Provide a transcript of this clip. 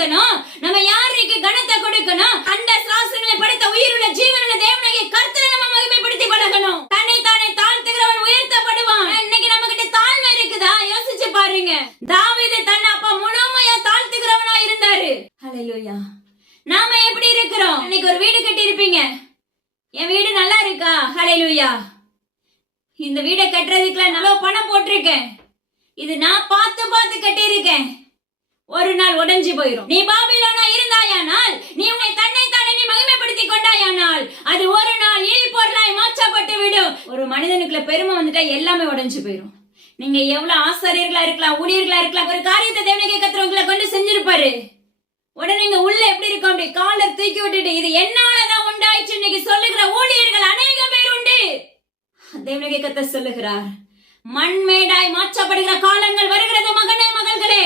மகிமைப்படுத்தணும், நம்ம யாருக்கு கனத்தை கொடுக்கணும், அந்த சாசனங்களை படைத்த உயிருள்ள ஜீவனுள்ள தேவனாகிய கர்த்தரை நம்ம மகிமைப்படுத்தி பழகணும். தன்னை தானே தாழ்த்துகிறவன் உயர்த்தப்படுவான். இன்னைக்கு நம்ம கிட்ட தாழ்மை இருக்குதா? யோசிச்சு பாருங்க. தாவீது தன்னை அப்ப முழுமையா தாழ்த்துகிறவனா இருந்தாரு. ஹல்லேலூயா. நாம எப்படி இருக்கிறோம்? இன்னைக்கு ஒரு வீடு கட்டி இருப்பீங்க. என் வீடு நல்லா இருக்கா? ஹல்லேலூயா. இந்த வீடை கட்டுறதுக்குலாம் நல்ல பணம் போட்டிருக்கேன். இது நான் பார்த்து பார்த்து கட்டி இருக்கேன். ஒரு நாள் உடைஞ்சு போயிடும். நீ பாபிலோனா இருந்தாயானால், நீ உன்னை தன்னை தானே நீ மகிமைப்படுத்தி கொண்டாயானால், அது ஒரு நாள் இழிபொருளாய் மாற்றப்பட்டு விடும். ஒரு மனிதனுக்குள்ள பெருமை வந்துட்டா எல்லாமே உடைஞ்சு போயிடும். நீங்க எவ்வளவு ஆசாரியர்களா இருக்கலாம், ஊழியர்களா இருக்கலாம், ஒரு காரியத்தை தேவனுக்கு கத்துறவங்களை கொண்டு செஞ்சிருப்பாரு. உடனே நீங்க உள்ள எப்படி இருக்கும்? அப்படி காலர் தூக்கி விட்டுட்டு இது என்னாலதான் உண்டாயிற்று இன்னைக்கு சொல்லுகிற ஊழியர்கள் அநேக பேர் உண்டு. தேவனுக்கு கத்த சொல்லுகிறார், மண்மேடாய் மாற்றப்படுகிற காலங்கள் வருகிறது மகனே, மகள்களே.